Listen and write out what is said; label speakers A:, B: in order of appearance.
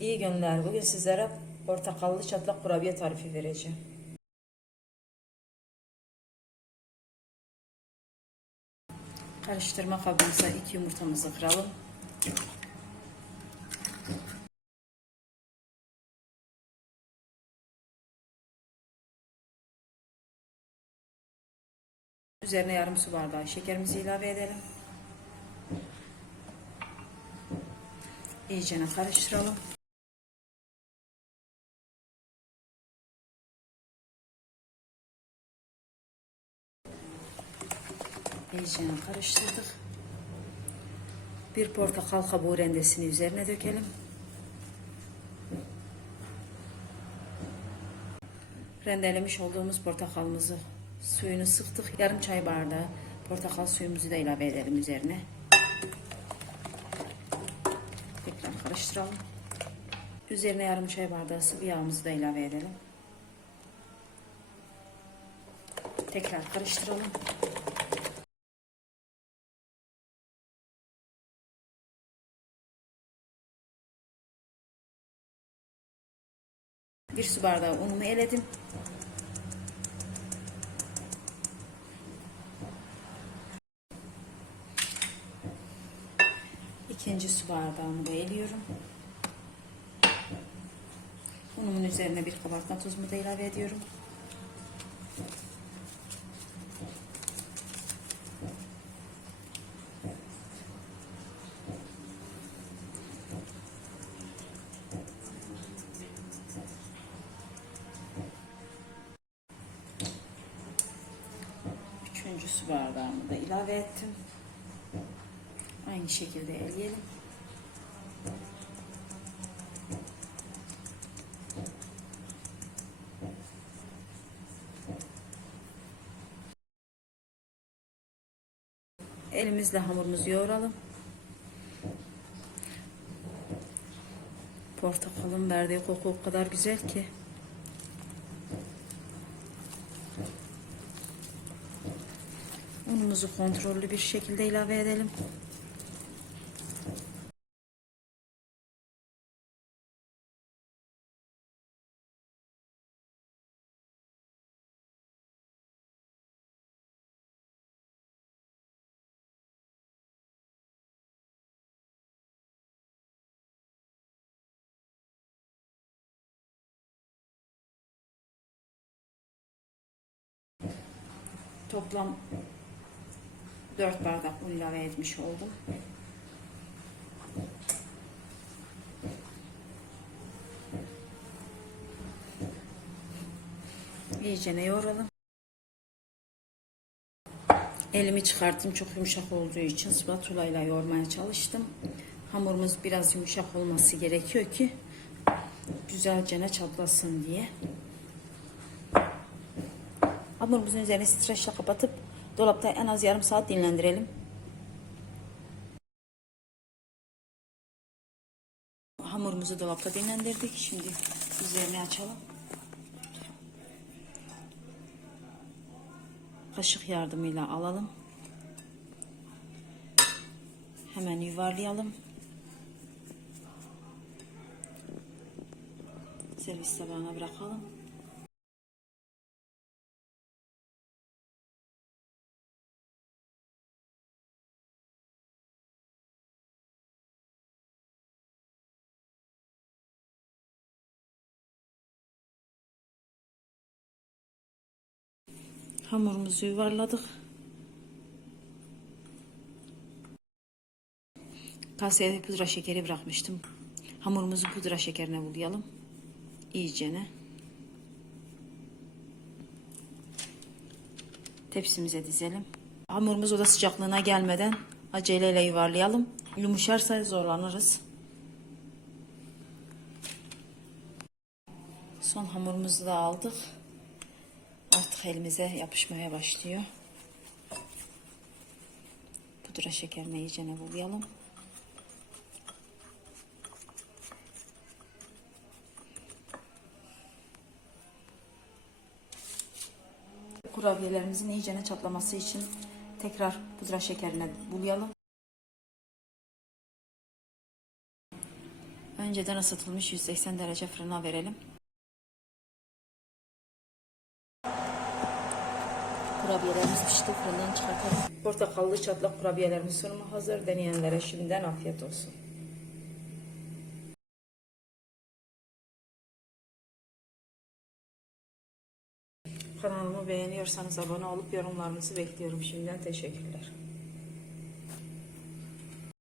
A: İyi günler. Bugün sizlere portakallı çatlak kurabiye tarifi vereceğim. Karıştırma kabımıza iki yumurtamızı kıralım. Üzerine yarım su bardağı şekerimizi ilave edelim. İyicene karıştıralım. İyicene karıştırdık. Bir portakal kabuğu rendesini üzerine dökelim. Rendelemiş olduğumuz portakalımızı suyunu sıktık. Yarım çay bardağı portakal suyumuzu da ilave edelim üzerine. Tekrar karıştıralım. Üzerine yarım çay bardağı sıvı yağımızı da ilave edelim. Tekrar karıştıralım. Bir su bardağı unumu eledim. İkinci su bardağımı da eliyorum. Unumun üzerine bir kabartma tozumu da ilave ediyorum. Üçüncü su bardağımı da ilave ettim. Aynı şekilde eleyelim. Elimizle hamurumuzu yoğuralım. Portakalın verdiği koku o kadar güzel ki. Unumuzu kontrollü bir şekilde ilave edelim. Toplam 4 bardak un ilave etmiş oldum. İyicene yoğuralım. Elimi çıkarttım çok yumuşak olduğu için spatula ile yoğurmaya çalıştım. Hamurumuz biraz yumuşak olması gerekiyor ki güzelce çatlasın diye. Hamurumuzun üzerine streçle kapatıp dolapta en az yarım saat dinlendirelim. Hamurumuzu dolapta dinlendirdik. Şimdi üzerine açalım. Kaşık yardımıyla alalım. Hemen yuvarlayalım. Servis tabağına bırakalım. Hamurumuzu yuvarladık. Kaseye pudra şekeri bırakmıştım. Hamurumuzu pudra şekerine bulayalım. İyicene. Tepsimize dizelim. Hamurumuz oda sıcaklığına gelmeden aceleyle yuvarlayalım. Yumuşarsa zorlanırız. Son hamurumuzu da aldık. Artık elimize yapışmaya başlıyor. Pudra şekerine iyicene bulayalım. Kurabiyelerimizin iyicene çatlaması için tekrar pudra şekerine bulayalım. Önceden ısıtılmış 180 derece fırına verelim. Kurabiyelerimiz pişti fırından çıkartalım. Portakallı çatlak kurabiyelerimiz sunumu hazır. Deneyenlere şimdiden afiyet olsun. Kanalımı beğeniyorsanız abone olup yorumlarınızı bekliyorum. Şimdiden teşekkürler.